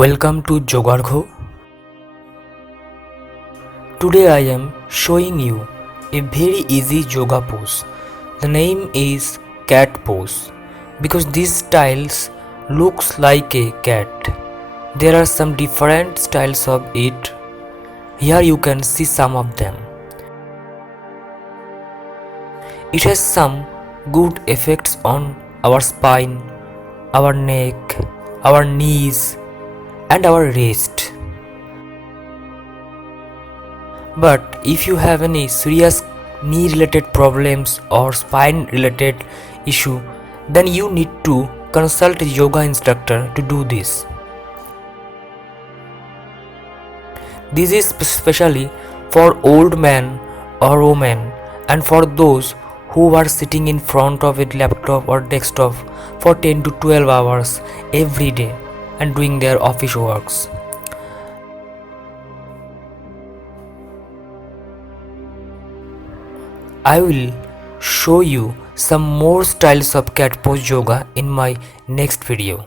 Welcome to YOGARGHYA. Today I am showing you a very easy yoga pose. The name is cat pose because these styles looks like a cat. There are some different styles of it. Here you can see some of them. It has some good effects on our spine, our neck, our knees and our wrist. But if you have any serious knee related problems or spine related issue, then you need to consult a yoga instructor to do this. This is especially for old men or women and for those who are sitting in front of a laptop or desktop for 10 to 12 hours every day and doing their office works. I will show you some more styles of cat pose yoga in my next video.